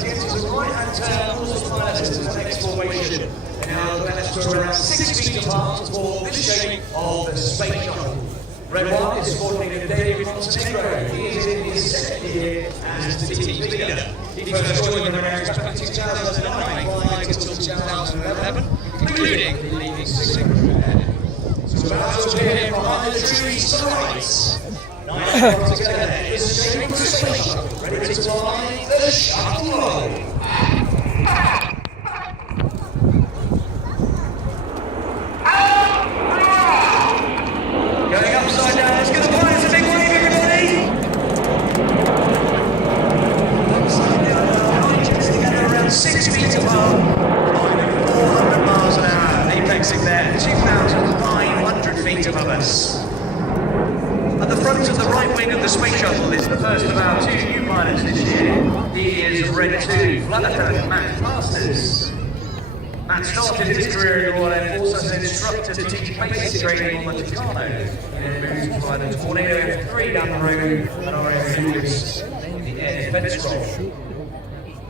as he enters a right-hand turn towards the pilot into the next formation. And now Glennis to around 6 feet apart for this shape of the space shuttle. Red 1 is coordinator David Montenegro. He is in his second year as the team leader. He first joined the ranks back in 2009, flying until 2011, including leading second. So about to appear behind the trees to the right. 9 o'clock together is the shape of the space shuttle, ready to fly the shuttle. Going upside down, it's going to fly, it's a big wave, everybody! Upside down, engines together around 6 feet apart, flying at 400 miles an hour, apexing there, 2,500 feet above us. At the front of the right wing of the space shuttle is the first of our 2 new pilots this year. He is Red 2, Flight Lieutenant Matt Masters. Matt started his career in the Royal Air Force as an instructor to teach basic training on the Tucano, and then moved to fly the Tornado F3 down the road and our Air Force in the Air Defence role.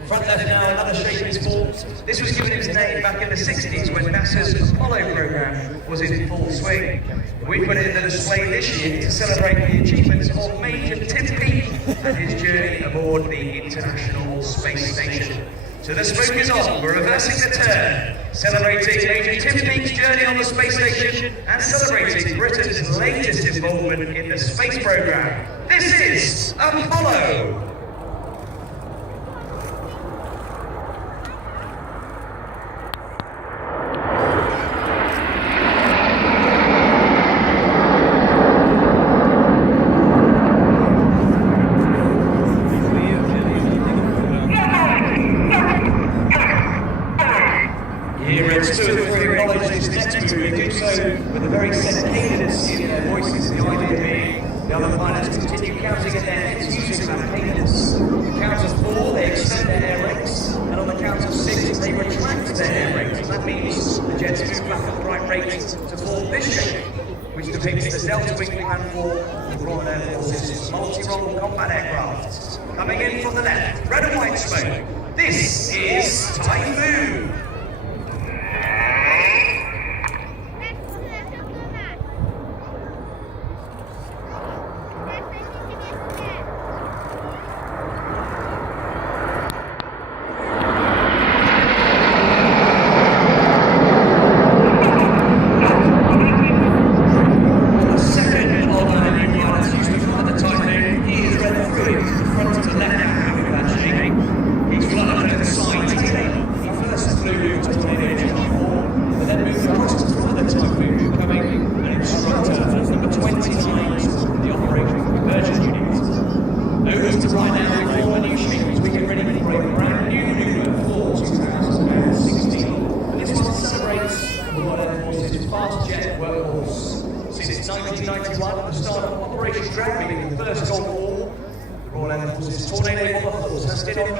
Front left now, another shape is formed. This was given its name back in the 60s when NASA's Apollo program was in full swing. We put it in the display this year to celebrate the achievements of Major Tim Peake and his journey aboard the International Space Station. So the smoke is on, we're reversing the turn, celebrating Major Tim Peake's journey on the space station and celebrating Britain's latest involvement in the space program. This is Apollo! With a very set cadence in their voices, the idea being the other pilots continue counting in their heads using that cadence. On the count of 4, they extend their air rates, and on the count of 6, they retract their air rates. That means the jets move back at the right rate to form this shape, which depicts the Delta Wing platform of the Royal Air Force's multi-role combat aircraft. Coming in from the left, red and white smoke. This is Typhoon.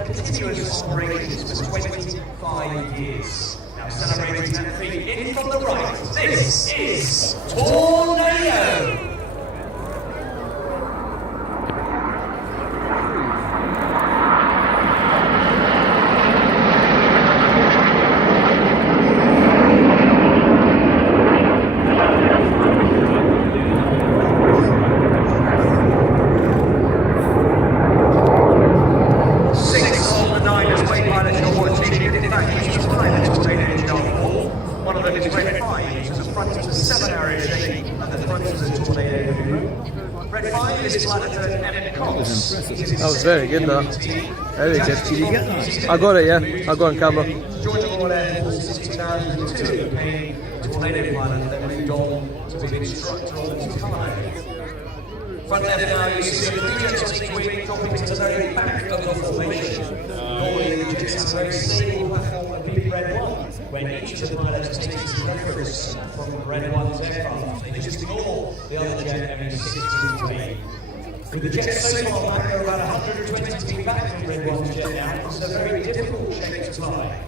Continuous operations for 25 years. Now celebrating that feat in from the right, this is Tornado! That was very good, that. Very good. Did you get that? I got it, yeah. I got on camera. Joined the Royal Air Force in 2002, became a tornado pilot, and then moved on to be an instructor on the Tucano. Front left now, you see the 3 jets on each wing dropping to the very back of the formation. Normally, the jets have a very stable platform of big Red 1, when each of the pilots takes his reference from Red 1's aircraft. They just ignore the other jet every 6 feet away. With the jets so far back, they're about 120 feet back from Red 1's jet now. It's a very difficult shape to fly.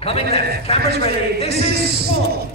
Coming left, cameras ready, this is Swan.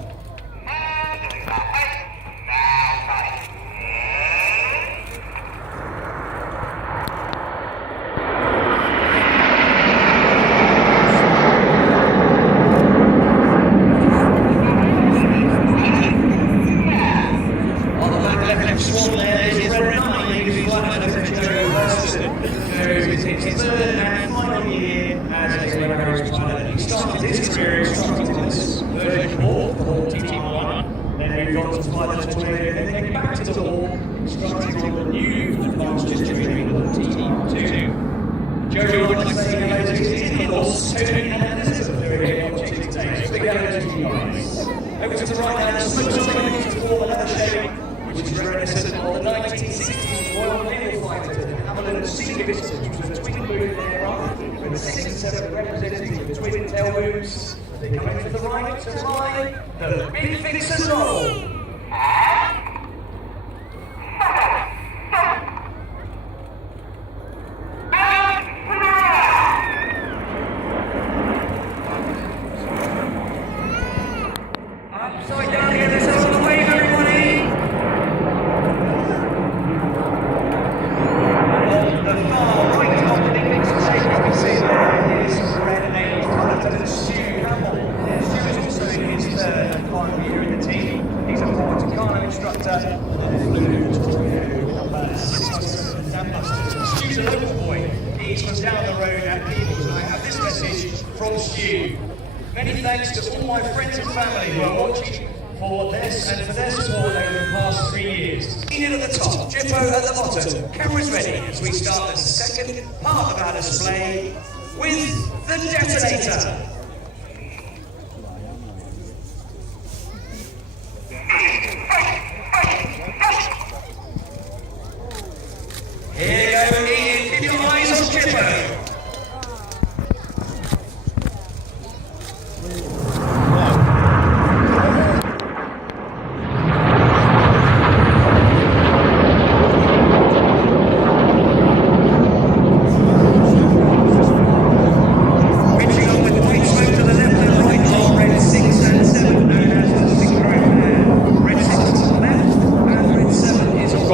left swan there is red 9, who's flat out of Joe Hurston. Joe is his third and final year as a Airshow pilot. He started his career instructing on this version 4, called TT1, then moved on to pilot the Tornado, then came back to the Hall, instructing on the new advanced jet stream called TT2. Joe would like to say hello to his in-laws, Tony and Elizabeth, who are here watching today. So big hello to you guys. Over to the right now, the smokes are going to form another shape, which is reminiscent of the 1960s Royal Naval fighter Hamilton Sea Victors, which was a twin-boom aircraft with 6 and 7 representing the twin tail booms. They come in to the right to fly the Big Vixen roll. Upside down here, this is on the wave, everybody! On the far right of the Big Vixen shape, you can see there is red 8 pilot Stu Campbell. Stu is also in his third and final year in the team. He's a forward to Carno instructor and blue Tornado number 6 Dambuster. Stu's a local boy. He's from down the road at Peebles, and I have this message from Stu. Many thanks to all my friends and family who are watching for this and for their support over the past 3 years. Ian at the top, Jimbo at the bottom. Cameras ready as we start the second part of our display with the detonator. Here you go, Ian. Keep your eyes on Jimbo.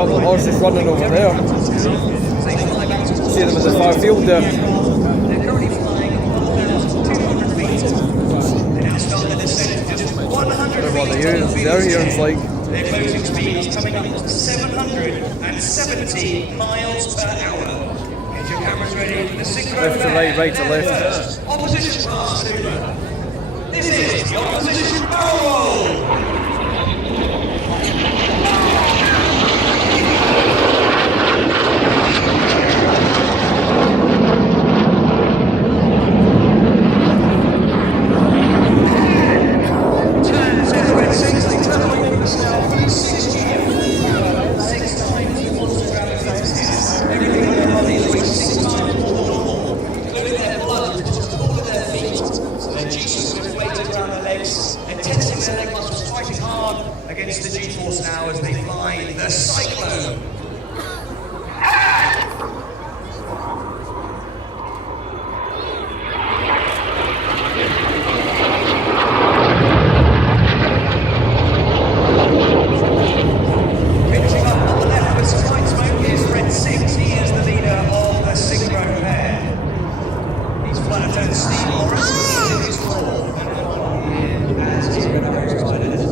Horses running over there. See them in the far field there. They're currently flying 1,200 feet. They now start the descent at just 100 feet. Their ear's like. Their closing speed is coming up to 770 miles per hour. Get your cameras ready for the synchro. Left to right, right to left. Opposition class maneuver. This is the opposition barrel roll. Against the G-force now as they fly the Cyclone. Finishing up on the left with some white smoke is Red 6. He is the leader of the synchro pair. He's flight attendant Steve Morris. He's in his floor. As he's going to host pilots.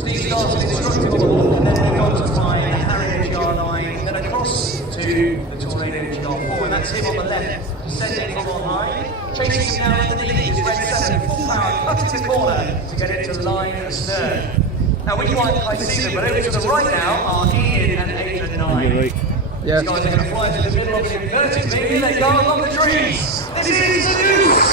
Steve started instructing all, and then went on to fly the Harrier GR9, then across to the Tornado GR4, and that's him on the left, descending from on high. Chasing now in the lead is Red 7, full power, cut into corner to get it to line astern. Now we can't quite see them, but over to the right now are Ian and 8 and 9. Right. Yeah. These guys are going to fly to the middle of the inverted maybe they go along the trees. This is the Deuce!